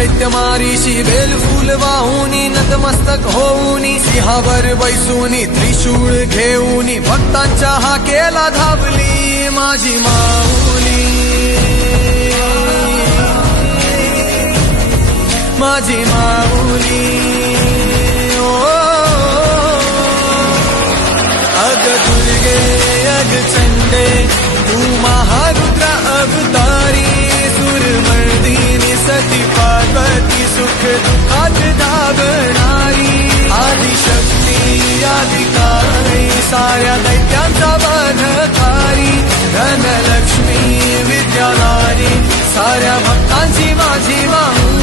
दैत्य मारीशी बेल फूल वाहुनी नतमस्तक होऊनी सिंहावर बैसूनी त्रिशूळ घेऊनी भक्तांच्या हाकेला धावली माझी माऊली माझी माऊली अग दुर्गे अग चंडे तू महारुद्र अवतारी सुरमर्दिनी सती पार्वती सुख दुःखात धावणारी आदिशक्ती आदिकारी साऱ्या दैत्यांचा वधकारी धनलक्ष्मी विद्याधारी साऱ्या भक्तांची माझी माऊली